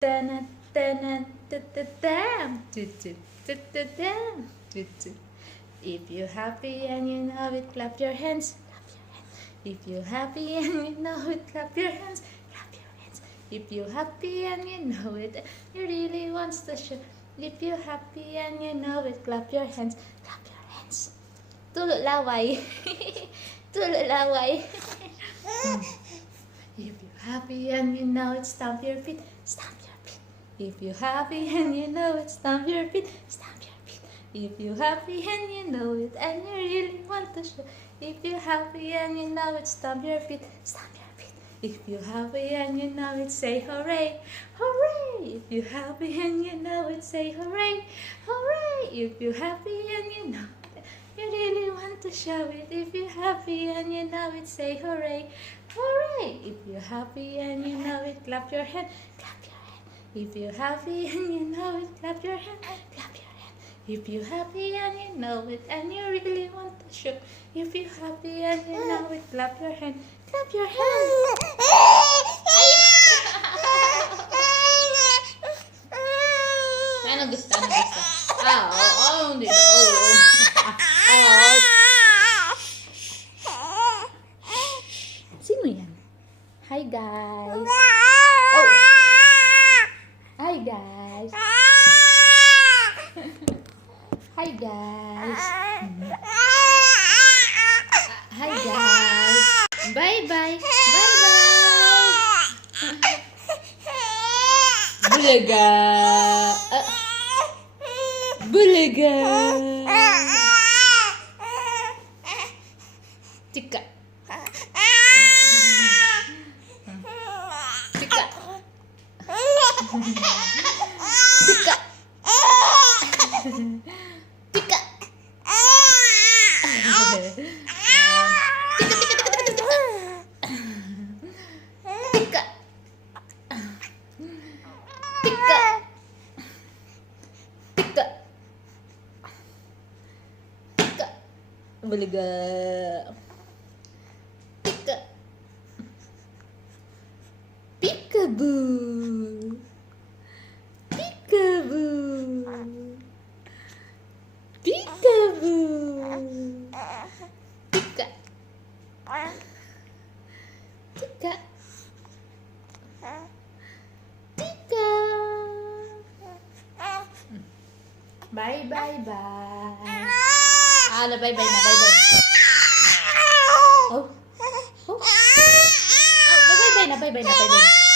If you're happy and you know it, clap your hands. If you're happy and you know it, clap your hands. Clap your hands. If you're happy and you know it, you really wants to show. If you're happy and you know it, clap your hands. Clap your hands. Tulog laway. Tulog laway. If you're happy and you know it, stamp your feet. Stamp your feet. If you're happy and you know it, stamp your feet. Stamp your feet. If you're happy and you know it, and you really want to show. If you're happy and you know it, stamp your feet. Stamp your feet. If you're happy and you know it, say hooray. Hooray. If you're happy and you know it, say hooray. Hooray. If you're happy and you know it, you really want to show it. If you're happy and you know it, say hooray. Hooray. If you're happy and you know it, clap your hand. Clap your hand. If you're happy and you know it, clap your hand. Clap your hand. If you're happy and you know it, and you really want to show. If you're happy and you know it, clap your hand. Clap your hand. Ano gusto? Ano gusto? Hindi na. Sino yan? Hi guys. Oh. Hi guys. Hi guys. Hi guys. Bye bye. Bye bye. Bulaga. Bulaga. Tika. Tika. Tika. Tika. Tika. Tika. Tika. Tika. Bulaga. Tika. Peekaboo. Peekaboo. Peekaboo. Tika. Tika. Tika. Bye bye bye. Na bye bye na bye bye. Oh. Oh. Bye bye na bye bye na bye bye.